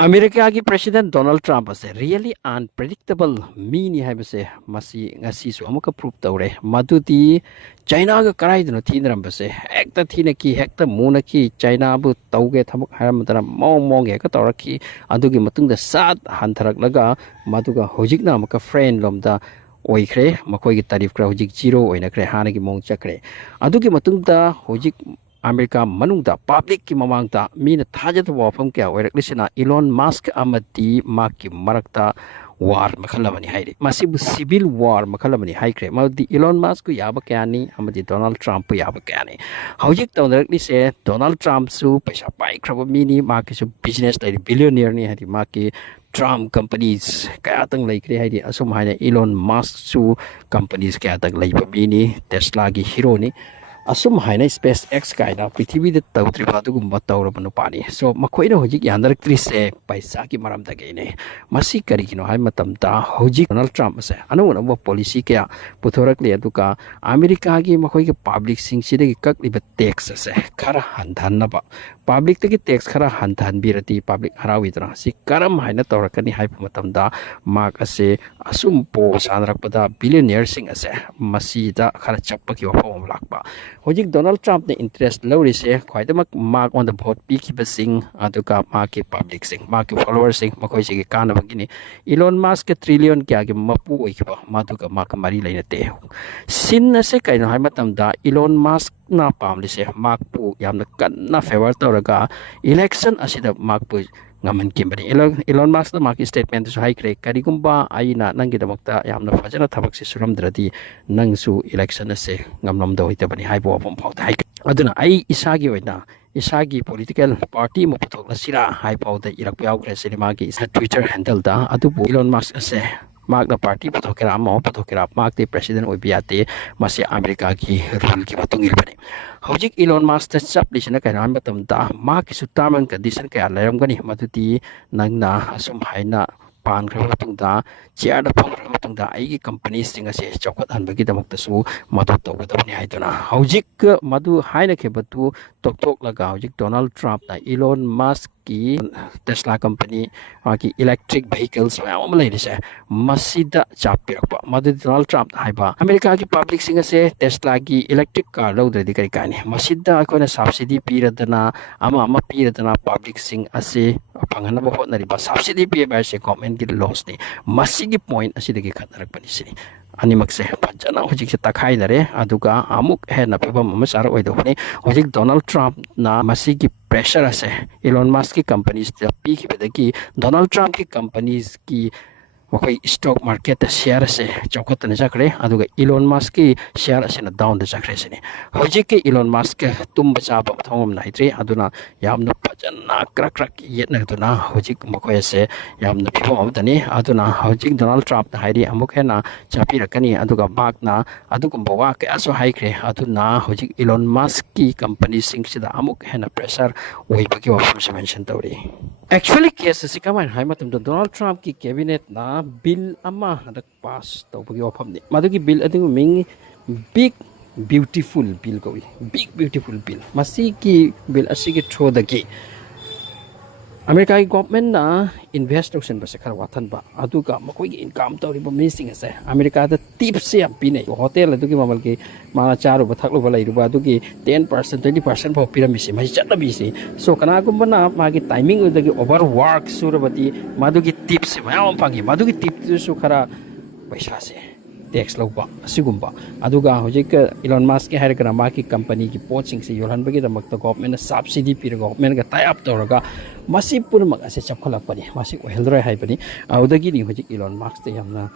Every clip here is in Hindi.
अमेरिका की प्रेसिडेंट डोनाल्ड ट्रम्प से रियली अनप्रेडिक्टेबल मीनी है बसे मसी ngasi su amaka proof tawre madudi China ga karai dino thinram base hekta thina ki hekta muna ki China bu tawge thamuk haram tara mong ge ka tawraki adugi matung da sat hantarak laga maduga hojik na amaka friend lomda oikhre makoi gi tarif kra hojik zero oina kre hana gi mong chakre adugi matung da hojik America मनुंगदा पब्लिक की ममांगता मीन थाजत वाफम क्या ओइरकलिसना इलोन मस्क अमदी माकी मरकता वार मखलमनी हाइरे मासिबु सिविल वार मखलमनी हाइक्रे मदी इलोन मस्क को याब क्यानी अमदी डोनाल्ड ट्रम्प याब क्यानी हौजिक तौनरकलिसे डोनाल्ड ट्रम्प सु पैसा पाइख्रब मीनी माकी सु बिजनेस लाइरि बिलियनियर नि हाइरि माकी ट्रम्प कंपनीज क्या तंग लेख्रे हाइरि असुम हाइने इलोन मस्क सु कंपनीज क्या तंग लेब मीनी टेस्ला की हीरो नि assume हाइना space x काइना Prithvi the तौत्रिबा दुगुम तौरब नुपानी सो मखोइना होजिक यानरक्त्रिसे पैसा की मरम दगेने मसी करिगिनो हाइ मतमता होजिक डोनाल्ड ट्रम्प से अनु पॉलिसी क्या पुथोरकले अदुका अमेरिका की मखोइ के पब्लिक सिंगसिदगी ककलिबा टैक्स से खरा हंधनबा पब्लिक तकी टैक्स खरा हंधनबिरति पब्लिक हराविदना सि करम हाइना तौरकनी हाइ मतमदा माक असे असुम पो सानरकपदा बिलियनियर सिंग असे मसीदा खरा चप्पकी वफम लाकबा होजिक डोनाल्ड ट्रम्प ने इंटरेस्ट लौरिसे ख्वाइदमक मार्क ऑन द वोट पीखिबसिंग अदुका माके पब्लिक सिंग माके फॉलोअर्स सिंग मखोइसिगे कानबगिनी इलोन मस्क के ट्रिलियन क्या के मपु ओइखबा मादुका माक मरी लेनते सिन असे काइनो हाइ मतमदा इलोन मस्क ना पामलिसे माकपु यामना कन्ना फेवर तौरगा इलेक्शन असिदा माकपु ngaman kimbani Elon Musk na maki statement su haikre karigumba aina nangi damakta yamna fajana thabak se suramdradi nangsu election ase ngamnom da hoitabani haibo pom phawta haik aduna ai isagi oina isagi political party mo puthok na sira hai phawta irak yaugre cinema ki isa Twitter handle da adubu Elon Musk ase mark the party पुथोकेरा मो पुथोकेरा मार्क द प्रेसिडेंट ओबियाते मसे अमेरिका की रूल की मतुंगिल बने हौजिक इलोन मस्क चप लिसना कैना मतम दा मार्क की टर्म एंड कंडीशन क्या लेरमगनी मदुती नंगना असुम हाइना पानख्रब मतुंगदा चेयर द फंख्रब मतुंगदा आइगी कंपनी सिंग असे चौकत हनबगी दमक्तसु मदु तौगदबनी हाइदना हौजिक मदु हाइना खेबतु तोकतोक लगा हौजिक डोनाल्ड ट्रम्प ना इलोन मस्क की टेस्ला कंपनी की इलेक्ट्रिक व्हीकल्स मैम लेरिसे मसीदा चापिरक्पा मदु डोनाल्ड ट्रम्प हाइबा अमेरिका की पब्लिक सिंग असे टेस्ला की इलेक्ट्रिक कार लौद्रदि करी कानी मसीदा अखोना सब्सिडी पीरदना अमा पीरदना पब्लिक सिंग असे फंगनबा होतनरिबा सब्सिडी पीबा से गवर्नमेंट की लॉस ने मसीगी पॉइंट असिदगी खतरकपनि सिनी अनिमक्से फजना होजिक से तखाइनरे अदुगा अमुक हेना फिबम मसार ओइदोने होजिक डोनाल्ड ट्रम्प ना मसीगी प्रेशर असे इलोन मस्क की कंपनीज पी की डोनाल्ड ट्रम्प की कंपनीज की मखोई स्टॉक मार्केट शेयर से चौकतने जाखरे अदुगा इलोन मस्क की शेयर से डाउन जाखरे से होजिक के इलोन मस्क तुम बचाब थोंगम नाइत्रे अदुना यामना फजना क्रक क्रक येनगदुना होजिक मखोय से यामना फिबम अमदनी अदुना होजिक डोनाल्ड ट्रम्प हाइरी अमुक हेना चापिरकनी अदुगा माकना अदुगुम बवा केसो हाइख्रे अदुना होजिक इलोन मस्क की कंपनी सिंगसिदा अमुक हेना प्रेशर ओइबगी वफम से मेंशन तौरी एक्चुअली केस से कमाइन हाइ मतम डोनाल्ड ट्रम्प की कैबिनेट ना बिल अमा हदक पास तौबगी वफम नि मदुगी बिल अदुगु मिंग बिग ब्यूटीफुल बिल कोई बिग ब्यूटीफुल बिल मसी की बिल असी के थ्रो दगी अमेरिका की गवर्नमेंट ना इन्वेस्ट तौसन बसे खर वाथन बा अदुगा मकोई की इनकम तौरिबा मिसिंग असे अमेरिका दा टिप से पिने होटल अदुगी ममल की मा चारु बथकलो बलाई रुबा अदुगी 10% 20% भाव पिरामिसि मै चटबिसि सो कनागुम्बना मागी टाइमिंग उदगी ओवर वर्क सुरबती मादुगी टिप से मयाम फांगी मादुगी टिप सु खरा पैसा से टैक्स लौबा असिगुम्बा अदुगा होजिक इलोन मस्क के हाइरकना माकी कंपनी की पोचिंग से योलहनबगी दमक गवर्नमेंट सब्सिडी पीर गवर्नमेंट का टाई अप तौरगा मसी पुरमक असे चपखलकपनी मसी ओहेलद्रय हाइबनी अदुगी नि होजिक इलोन मस्क ते यामना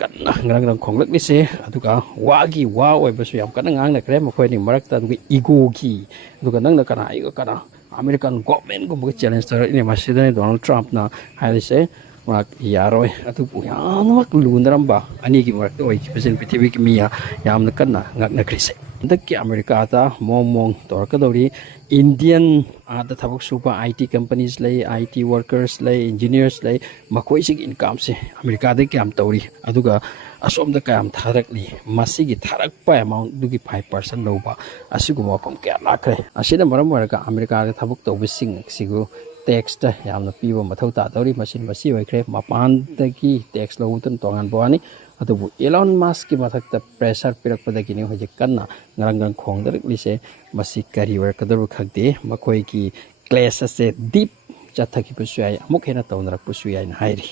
कन्ना ngrang khonglakni aduga wagi wa oibasu yam kana ngang nakre mokoi ni marakta aduga ego ki aduga nangna kana igo kana American government go challenge tor ini masida Donald Trump na hailise mak yaroi atu yamak lundaramba ani ki marak oi president ptv ki miya yam kana ngak nakrise dakki America ta mong tor ka dori Indian the thabuk super IT companies lay IT workers lay engineers lay makoi sig income se America de kam tori aduga asom da kam tharak ni masi gi tharak pa amount dugi 5% loba asigu mapam kya lakre asina maram waraka America de thabuk to bising sigu text ꯌꯥꯝꯅ ꯄꯤꯕ ꯃꯊꯧ ꯇꯥꯗꯧꯔꯤ ꯃꯁꯤ ꯑꯣꯏꯈ꯭ꯔꯦ ꯃꯄꯥꯟꯗꯒꯤ ꯇꯦꯛꯁ ꯂꯧꯕꯗꯨꯅ ꯇꯣꯉꯥꯟꯕ ꯋꯥꯅꯤ ꯑꯗꯨꯕꯨ ꯑꯦꯂꯣꯟ ꯃꯥꯁꯀꯤ ꯃꯊꯛꯇ ꯄ꯭ꯔꯦꯁꯔ ꯄꯤꯔꯛꯄꯗꯒꯤꯅꯤ ꯍꯧꯖꯤꯛ ꯀꯟꯅ ꯉꯔꯪ ꯈꯣꯡꯗꯔꯛꯂꯤꯁꯦ ꯃꯁꯤ ꯀꯔꯤ ꯑꯣꯏꯔꯛꯀꯗꯧꯔꯣ ꯈꯪꯗꯦ ꯃꯈꯣꯏꯒꯤ ꯀ꯭ꯂꯦꯁ ꯑꯁꯦ ꯗꯤꯞ ꯆꯠꯊꯈꯤꯕꯁꯨ ꯌꯥꯏ ꯑꯃꯨꯛ ꯍꯦꯟꯅ ꯇꯧꯅꯔꯛꯄꯁꯨ ꯌꯥꯏꯅ ꯍꯥꯏꯔꯤ